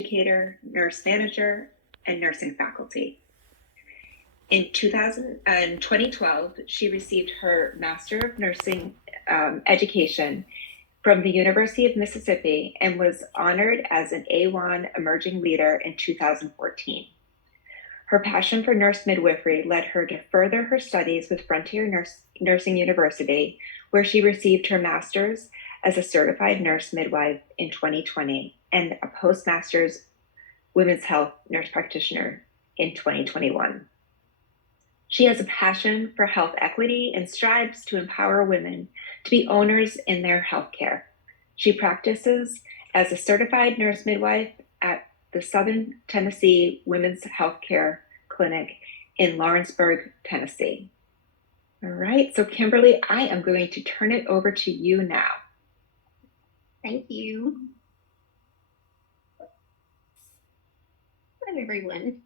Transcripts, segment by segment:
educator, nurse manager, and nursing faculty. In 2012, she received her Master of Nursing education from the University of Mississippi and was honored as an AWHONN Emerging Leader in 2014. Her passion for nurse midwifery led her to further her studies with Frontier Nursing University, where she received her master's as a certified nurse midwife in 2020 and a postmaster's women's health nurse practitioner in 2021. She has a passion for health equity and strives to empower women to be owners in their healthcare. She practices as a certified nurse midwife at the Southern Tennessee Women's Healthcare Clinic in Lawrenceburg, Tennessee. All right, so Kimberly, I am going to turn it over to you now. Thank you. Hello, everyone.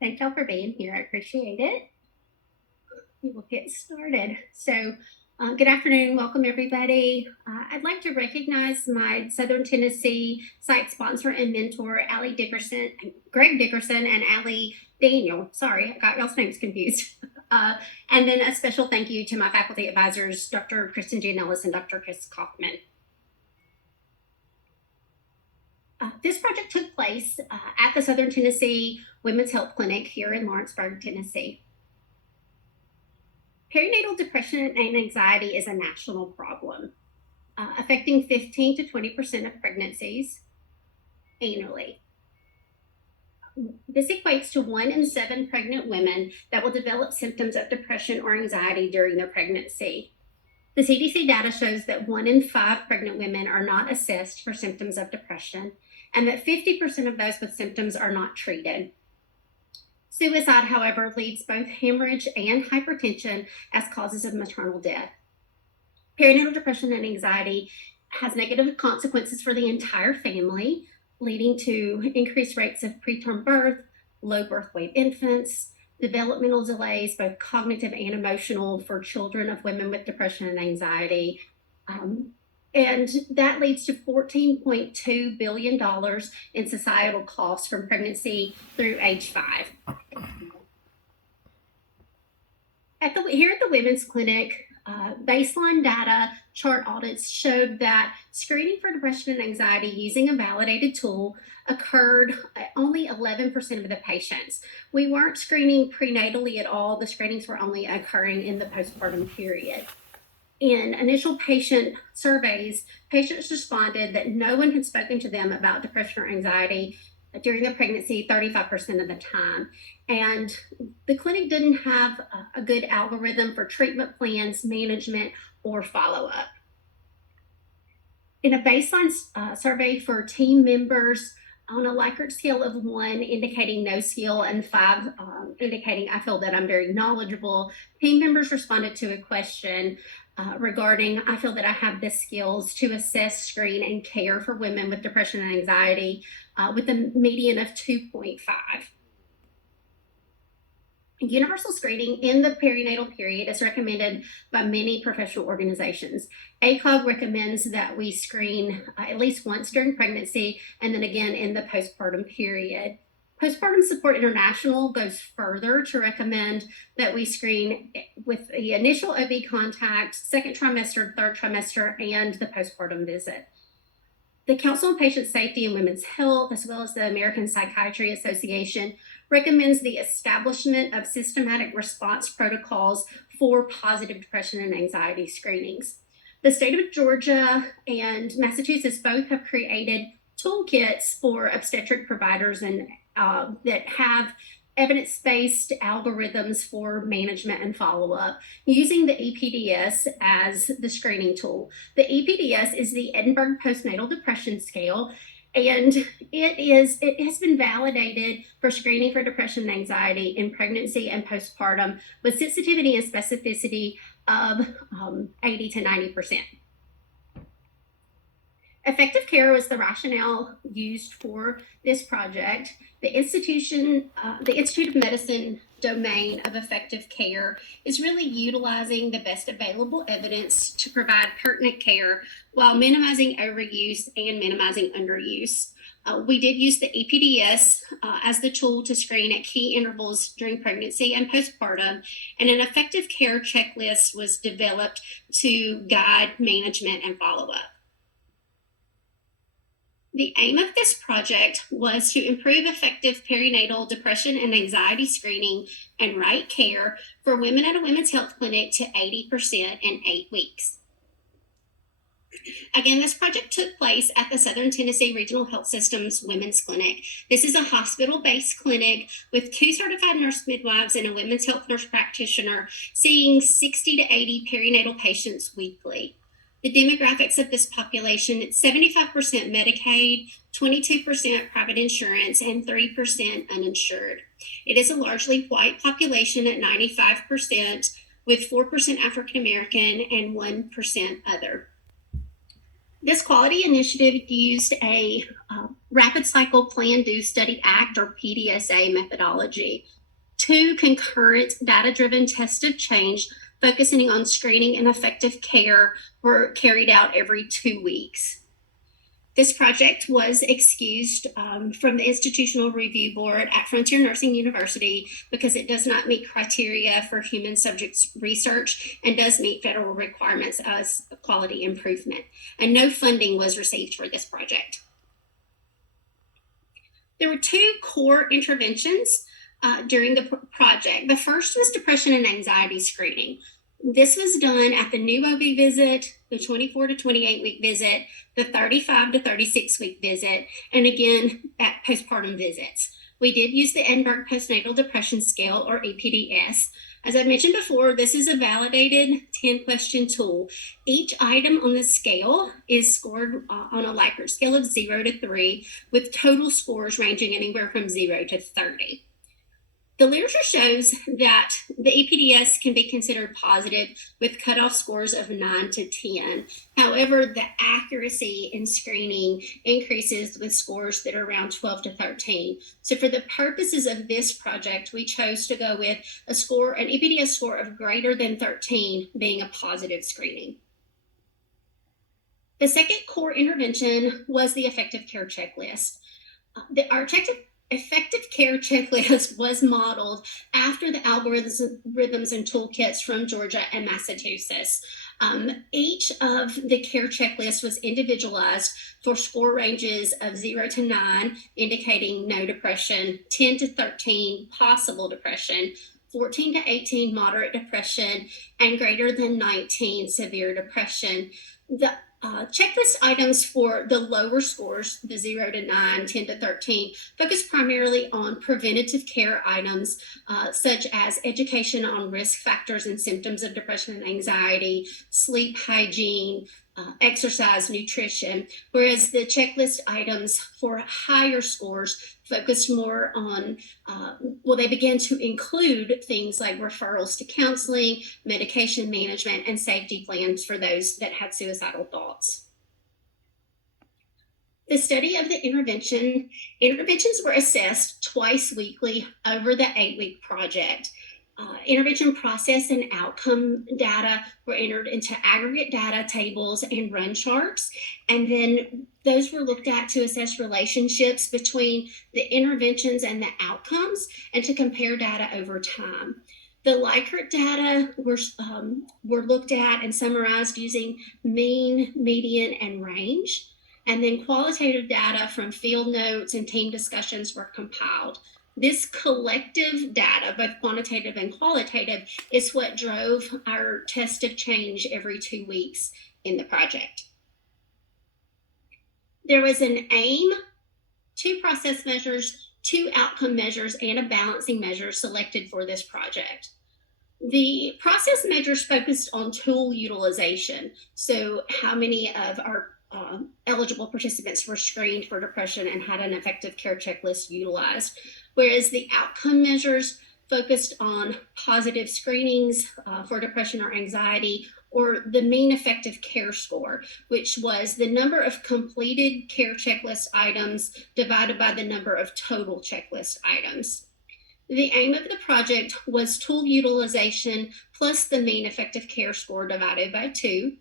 Thank y'all for being here. I appreciate it. We will get started. So, good afternoon. Welcome, everybody. I'd like to recognize my Southern Tennessee site sponsor and mentor, Greg Dickerson, and Allie Daniel. Sorry, I got y'all's names confused. And then a special thank you to my faculty advisors, Dr. Kristen Gianellis and Dr. Chris Kaufman. This project took place at the Southern Tennessee Women's Health Clinic here in Lawrenceburg, Tennessee. Perinatal depression and anxiety is a national problem, affecting 15 to 20% of pregnancies annually. This equates to 1 in 7 pregnant women that will develop symptoms of depression or anxiety during their pregnancy. The CDC data shows that 1 in 5 pregnant women are not assessed for symptoms of depression, and that 50% of those with symptoms are not treated. Suicide, however, leads both hemorrhage and hypertension as causes of maternal death. Perinatal depression and anxiety has negative consequences for the entire family, leading to increased rates of preterm birth, low birth weight infants, developmental delays, both cognitive and emotional, for children of women with depression and anxiety. And that leads to $14.2 billion in societal costs from pregnancy through age 5. Here at the Women's Clinic, baseline data chart audits showed that screening for depression and anxiety using a validated tool occurred at only 11% of the patients. We weren't screening prenatally at all. The screenings were only occurring in the postpartum period. In initial patient surveys, patients responded that no one had spoken to them about depression or anxiety during their pregnancy 35% of the time. And the clinic didn't have a good algorithm for treatment plans, management, or follow-up. In a baseline survey for team members, on a Likert scale of 1 indicating no skill and 5 indicating I feel that I'm very knowledgeable, team members responded to a question regarding I feel that I have the skills to assess, screen, and care for women with depression and anxiety with a median of 2.5. Universal screening in the perinatal period is recommended by many professional organizations. ACOG recommends that we screen at least once during pregnancy and then again in the postpartum period. Postpartum Support International goes further to recommend that we screen with the initial OB contact, second trimester, third trimester, and the postpartum visit. The Council on Patient Safety and Women's Health, as well as the American Psychiatry Association, recommends the establishment of systematic response protocols for positive depression and anxiety screenings. The state of Georgia and Massachusetts both have created toolkits for obstetric providers and that have evidence-based algorithms for management and follow-up using the EPDS as the screening tool. The EPDS is the Edinburgh Postnatal Depression Scale, and it has been validated for screening for depression and anxiety in pregnancy and postpartum with sensitivity and specificity of 80 to 90%. Effective care was the rationale used for this project. The Institute of Medicine domain of effective care is really utilizing the best available evidence to provide pertinent care while minimizing overuse and minimizing underuse. We did use the EPDS as the tool to screen at key intervals during pregnancy and postpartum, and an effective care checklist was developed to guide management and follow-up. The aim of this project was to improve effective perinatal depression and anxiety screening and right care for women at a women's health clinic to 80% in 8 weeks. Again, this project took place at the Southern Tennessee Regional Health System's Women's Clinic. This is a hospital-based clinic with 2 certified nurse midwives and a women's health nurse practitioner seeing 60 to 80 perinatal patients weekly. The demographics of this population, it's 75% Medicaid, 22% private insurance, and 3% uninsured. It is a largely white population at 95%, with 4% African American and 1% other. This quality initiative used a rapid cycle plan, do, study, act, or PDSA methodology. 2 concurrent data-driven tests of change focusing on screening and effective care were carried out every 2 weeks. This project was excused from the Institutional Review Board at Frontier Nursing University because it does not meet criteria for human subjects research and does meet federal requirements as quality improvement. And no funding was received for this project. There were 2 core interventions during the project. The first was depression and anxiety screening. This was done at the new OB visit, the 24 to 28 week visit, the 35 to 36 week visit, and again at postpartum visits. We did use the Edinburgh Postnatal Depression Scale, or EPDS. As I mentioned before, this is a validated 10-question tool. Each item on the scale is scored on a Likert scale of 0 to 3, with total scores ranging anywhere from 0 to 30. The literature shows that the EPDS can be considered positive with cutoff scores of 9 to 10. However, the accuracy in screening increases with scores that are around 12 to 13. So for the purposes of this project, we chose to go with an EPDS score of greater than 13 being a positive screening. The second core intervention was the effective care checklist. Our effective care checklist was modeled after the algorithms and toolkits from Georgia and Massachusetts. Each of the care checklists was individualized for score ranges of 0 to 9, indicating no depression, 10 to 13, possible depression, 14 to 18, moderate depression, and greater than 19, severe depression. The checklist items for the lower scores, the 0 to 9, 10 to 13, focus primarily on preventative care items such as education on risk factors and symptoms of depression and anxiety, sleep hygiene, exercise, nutrition, whereas the checklist items for higher scores focused more on, they began to include things like referrals to counseling, medication management, and safety plans for those that had suicidal thoughts. The study of the interventions were assessed twice weekly over the 8-week project. Intervention process and outcome data were entered into aggregate data tables and run charts, and then those were looked at to assess relationships between the interventions and the outcomes and to compare data over time. The Likert data were looked at and summarized using mean, median, and range, and then qualitative data from field notes and team discussions were compiled. This collective data, both quantitative and qualitative, is what drove our test of change every 2 weeks in the project. There was an aim, 2 process measures, 2 outcome measures, and a balancing measure selected for this project. The process measures focused on tool utilization, so how many of our eligible participants were screened for depression and had an effective care checklist utilized, whereas the outcome measures focused on positive screenings for depression or anxiety, or the mean effective care score, which was the number of completed care checklist items divided by the number of total checklist items. The aim of the project was tool utilization plus the mean effective care score divided by 2.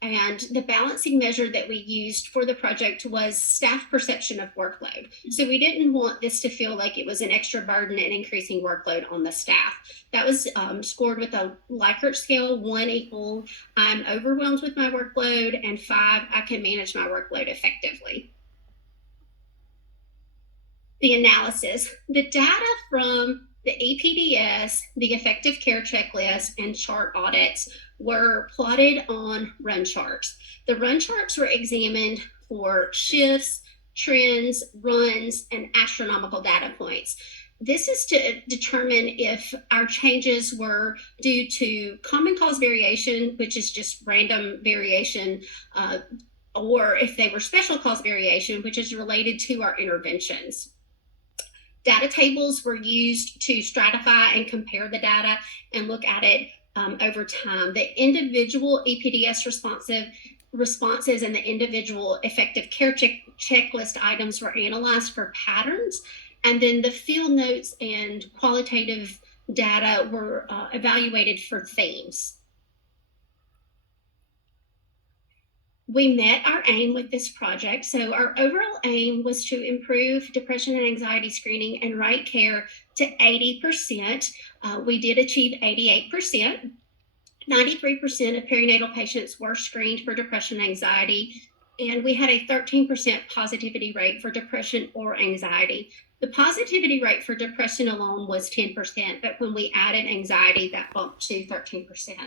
And the balancing measure that we used for the project was staff perception of workload. So we didn't want this to feel like it was an extra burden and increasing workload on the staff. That was scored with a Likert scale, 1 equal I'm overwhelmed with my workload, and 5 I can manage my workload effectively. The analysis, the data from the EPDS, the effective care checklist, and chart audits were plotted on run charts. The run charts were examined for shifts, trends, runs, and astronomical data points. This is to determine if our changes were due to common cause variation, which is just random variation, or if they were special cause variation, which is related to our interventions. Data tables were used to stratify and compare the data and look at it over time. The individual EPDS responses and the individual effective care checklist items were analyzed for patterns, and then the field notes and qualitative data were evaluated for themes. We met our aim with this project. So our overall aim was to improve depression and anxiety screening and right care to 80%. We did achieve 88%. 93% of perinatal patients were screened for depression and anxiety, and we had a 13% positivity rate for depression or anxiety. The positivity rate for depression alone was 10%, but when we added anxiety, that bumped to 13%.